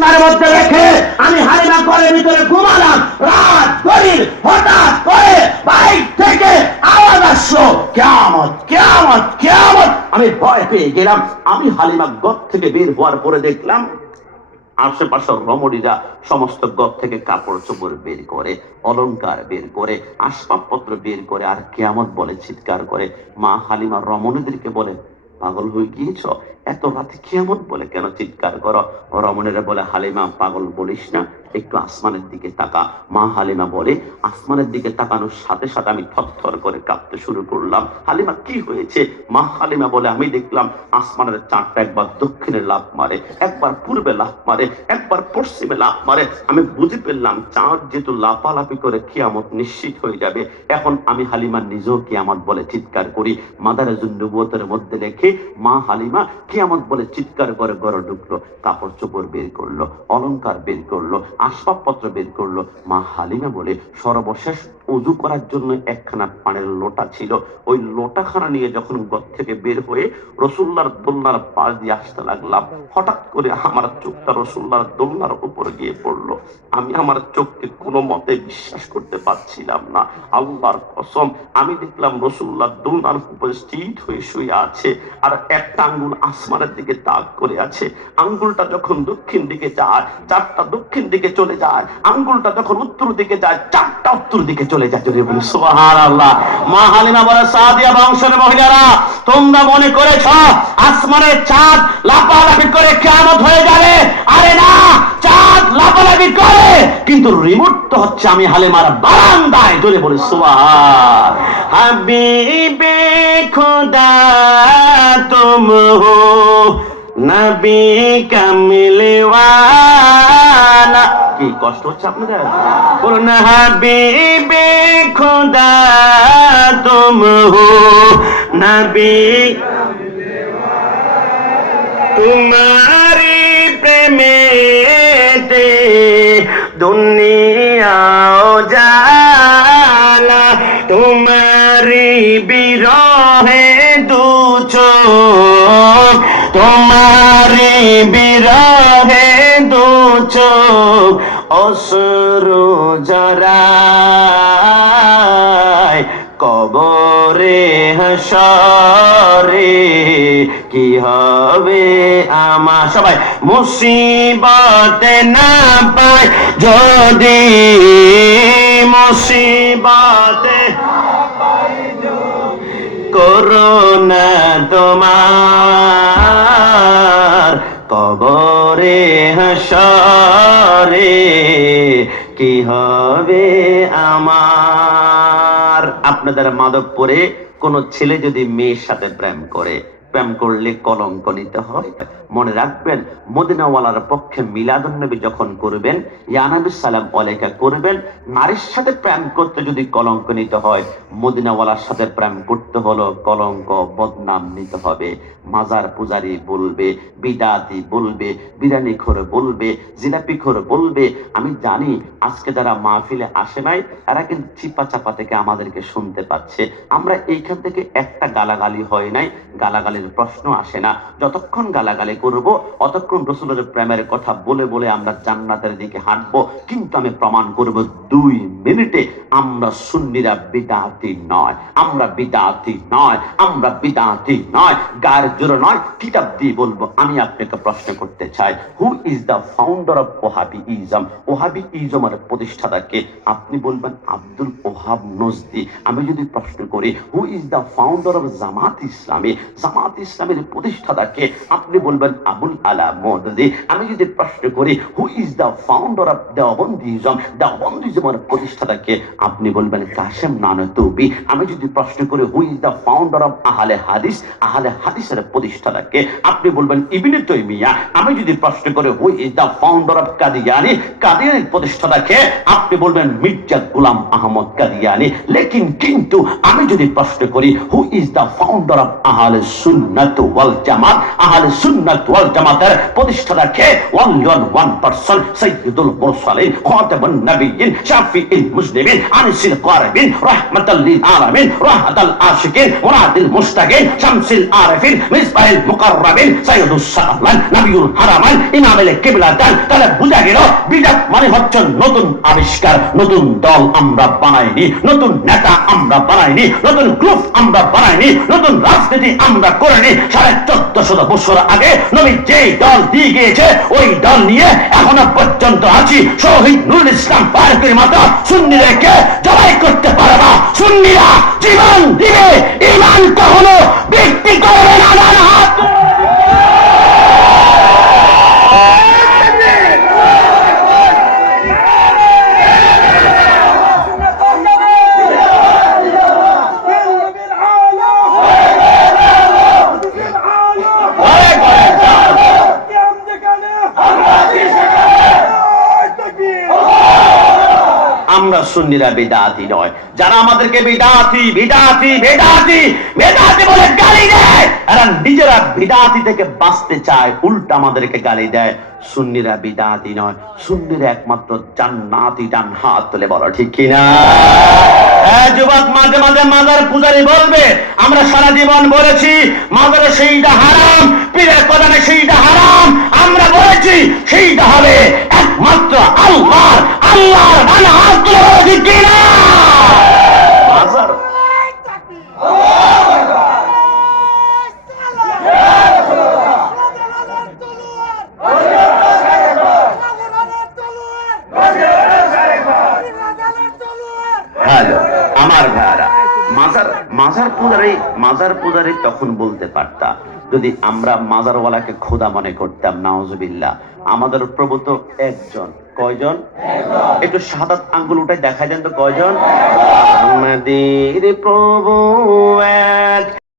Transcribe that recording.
বিছানার মধ্যে রেখে আমি হালিমা ঘরের ভিতরে ঘুমালাম। রাত গভীর হঠাৎ করে বাইক থেকে আওয়াজ আসলো কেমত কেমত কেমত আমি ভয় পেয়ে গেলাম। আমি হালিমা ঘর থেকে বের হওয়ার পরে দেখলাম, আশেপাশের রমণীরা সমস্ত গদ থেকে কাপড় চোপড় বের করে, অলংকার বের করে, আসবাবপত্র বের করে, আর কেমন বলে চিৎকার করে। মা হালিমা রমণীদেরকে বলে পাগল হয়ে গিয়েছ? এত রাতে কেমন বলে? কেন চিৎকার করো? রমণীরা বলে, হালিমা, পাগল বলিস না। একটু আসমানের দিকে তাকা। মা হালিমা বলে, আসমানের দিকে তাকানোর সাথে সাথে আমি থরথর করে কাঁপতে শুরু করলাম। হালিমা, কি হয়েছে? মা হালিমা বলে, আমি দেখলাম আসমানের চাঁদটা একবার দক্ষিণে লাভ মারে, একবার পূর্বে লাভ মারে, একবার পশ্চিমে লাভ মারে। আমি বুঝে ফেললাম চাঁদ যেহেতু লাফালাফি করে কিয়ামত নিশ্চিত হয়ে যাবে। এখন আমি হালিমা নিজেও কিয়ামত বলে চিৎকার করি। মাদারে জুন্নবুয়তের মধ্যে রেখে মা হালিমা, কিয়ামত বলে চিৎকার করে ঘরে ঢুকলো, কাপড় চোপড় বের করল, অলংকার বের করল। আসবাবপত্র বের করল মা হালিমা বলে সর্বশেষ উজু করার জন্য একখানা পানের লোটা ছিল। ওই লোটাখানা নিয়ে যখন ঘর থেকে বের হয়ে রসুল্লার দোলনার পাশ দিয়ে আসতে লাগলাম, হঠাৎ করে আমার চোখটা রসুল্লার দোলনার উপর গিয়ে পড়ল। আমি আমার চোখকে কোনো মতে বিশ্বাস করতে পারছিলাম না। আল্লাহর কসম, আমি দেখলাম রসুল্লাহ দোলনার উপর স্থির হয়ে শুয়ে আছে আর একটা আঙ্গুল আসমানের দিকে তাক করে আছে। আঙ্গুলটা যখন দক্ষিণ দিকে যায়, চারটা দক্ষিণ দিকে চলে যায়, আঙ্গুলটা যখন উত্তর দিকে যায়, চারটা উত্তর দিকে চলে যায় চলে বলি সোহার আল্লাহ মা হালিমা বলে, সাদিয়া বংশের মহিলারা, তোমরা মনে করেছ আসমানের চাঁদ লাফালাফি করে কেমন হয়ে যাবে? আরে না, চাঁদ লাফালাফি করে। কিন্তু রিমোট তো হচ্ছে আমি হালিমার বারান্দায় চলে বলি সোহার হাবিবে খোদা তুম হো নবী কামিলওয়ালা কি কষ্ট হচ্ছে আপনাদের? বলুন, হাবিবে খোদা তুম হো নবী তোমারি প্রেমেতে দুনিয়াও জালা তোমারি বিরহে দু বিরহে দু চোখ অসুরু জরায় কবরে হাসরে কি হবে আমার? সবাই মুসিবতে না পায়। যদি মুসিবতে করোনা তোমার কবরে হাসরে কি হবে আমার? আপনাদের পরে কোন ছেলে যদি মেয়ের সাথে প্রেম করে প্রেম করলে কলঙ্ক নিতে হয়। মনে রাখবেন, মদিনাওয়ালার পক্ষে মিলাদুন্নবী যখন করবেন, ইয়ানাবি সালাম অলেখা করবেন, নারীর সাথে প্রেম করতে যদি কলঙ্ক নিতে হয়, মদিনাওয়ালার সাথে প্রেম করতে হলো কলঙ্ক, বদনাম নিতে হবে। মাজার পূজারি বলবে, বিদাতি বলবে বিরিয়ানি খোরে বলবে জিলাপি খোরে বলবে। আমি জানি, আজকে যারা মাহফিলে আসে নাই তারা কিন্তু চিপা চাপা থেকে আমাদেরকে শুনতে পাচ্ছে। আমরা এইখান থেকে একটা গালাগালি হয় নাই গালাগালির প্রশ্ন আসে না। যতক্ষণ গালাগালি করব, অতক্ষণ রসুলের প্রেমের কথা বলে বলে আমরা জান্নাতের দিকে হাঁটবো। কিন্তু আমি প্রমাণ করব, দুই মিনিটে আমরা সুন্নিরা বিদাতি নয়। আমরা বিদাতি নয়, আমরা বিদাতি নয়। গায়ের জোরে নয়, কিতাব দিয়ে বলব, আমি আপনাকে প্রশ্ন করতে চাই who is the founder of Wahhabism? Wahhabi ইজমের প্রতিষ্ঠাতাকে আপনি বলবেন, আব্দুল ওহাব নজদি। আমি যদি প্রশ্ন করি who is the founder of Jamaat Islami? Jamaat ইসলামের প্রতিষ্ঠাতাকে আপনি বলবেন আবুল আলা মদদি। আমি যদি প্রশ্ন করি who is the founder of Deobandism দেওবন্দিজমের প্রতিষ্ঠাতাকে আপনি বলবেন কাশেম নানতবি। আমি যদি প্রশ্ন করি who is the founder of Ahle Hadith? Ahle হাদিসের প্রতিষ্ঠাতাকে আপনি বলবেন ইবনে তৈমিয়া আমি যদি প্রশ্ন করি who is the founder of Qadiani? কাদিয়ানির প্রতিষ্ঠাতাকে আপনি বলবেন মির্জা গোলাম আহমদ কাদিয়ানি। লেকিন কিন্তু আমি যদি প্রশ্ন করি who is the founder of Ahle Sunnah Wal জামাত, আহলে ওয়াল জামাতের ওয়ান ওয়ান পার্সন, সাইয়্যিদুল মুরসালিন, খাতামুন শাফিউল মুসলিমিন কারিবিন রাহমাতাল লিল আলামিন আশিকিন মুস্তাকিন আরিফিন, মিসবাহিল সাইয়্যিদুস হারামাইন ইমামুল তাহলে বুঝা গেল, বিদাত মানে হচ্ছে নতুন আবিষ্কার, নতুন দল আমরা বানাইনি, নতুন নেতা আমরা বানাইনি, নতুন গ্রুপ আমরা বানাইনি, নতুন রাজনীতি আমরা করিনি। সাড়ে চোদ্দ শত বছর আগে নবী যেই দল দিয়ে গিয়েছে, ওই দল নিয়ে এখনও পর্যন্ত আছি। শহীদ নুরুল ইসলাম মাথা মতো সুন্নিদেরকে জবাই করতে পারে না। সুন্নিরা জীবন দিবে ইমান কখনো বিক্রি করবে না না, না, হাত আমরা সুন্নিরা বেদাতি নয়। যারা আমাদেরকে বেদাতি বেদাতি বেদাতি বেদাতি বলে গালি দেয়, এরা নিজেরা বেদাতি থেকে বাঁচতে চায়, উল্টা আমাদেরকে গালি দেয়। সুন্নিরা বেদাতি নয়, সুন্নিরা একমাত্র জান্নাতি ডান হাত তুলে বলো, ঠিক কিনা? হ্যাঁ যুবক, মাঝে মাঝে মাজার পূজারি বলবে, আমরা সারা জীবন বলেছি, মাজারে সেইটা হারাম, পীরের কোরআনে সেইটা হারাম, আমরা বলেছি সেইটা হবে একমাত্র আল্লাহর আল্লাহর ডান হাত মাজার পূজারি মাজার পূজারি তখন বলতে পারতা যদি আমরা মাজারওয়ালাকে খোদা মনে করতাম নাওজবিল্লা আমাদের প্রভু তো একজন। কয়জন? একটু সাদাত আঙ্গুল উঠে দেখা যান তো কয়জন? আমাদের প্রভু এক